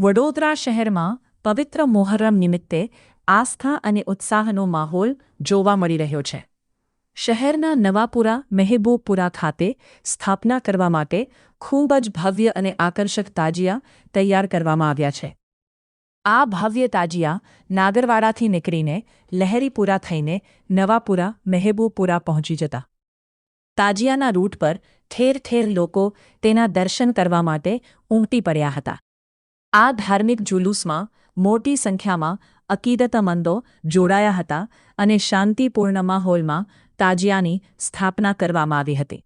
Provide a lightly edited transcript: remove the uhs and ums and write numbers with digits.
વડોદરા શહેરમાં પવિત્ર મોહર્રમ નિમિત્તે આસ્થા અને ઉત્સાહનો માહોલ જોવા મળી રહ્યો છે. શહેરના નવાપુરા મહેબૂબપુરા ખાતે સ્થાપના કરવા માટે ખૂબ જ ભવ્ય અને આકર્ષક તાજિયા તૈયાર કરવામાં આવ્યા છે. આ ભવ્ય તાજિયા નાગરવાડાથી નીકળીને લહેરીપુરા થઈને નવાપુરા મહેબૂબપુરા પહોંચી જતા. તાજિયાના રૂટ પર ઠેર ઠેર લોકો તેના દર્શન કરવા માટે ઉમટી પડ્યા હતા. આ ધાર્મિક જુલુસમાં મોટી સંખ્યામાં અકીદતમંદો જોડાયા હતા અને શાંતિપૂર્ણ માહોલમાં તાજિયાની સ્થાપના કરવામાં આવી હતી.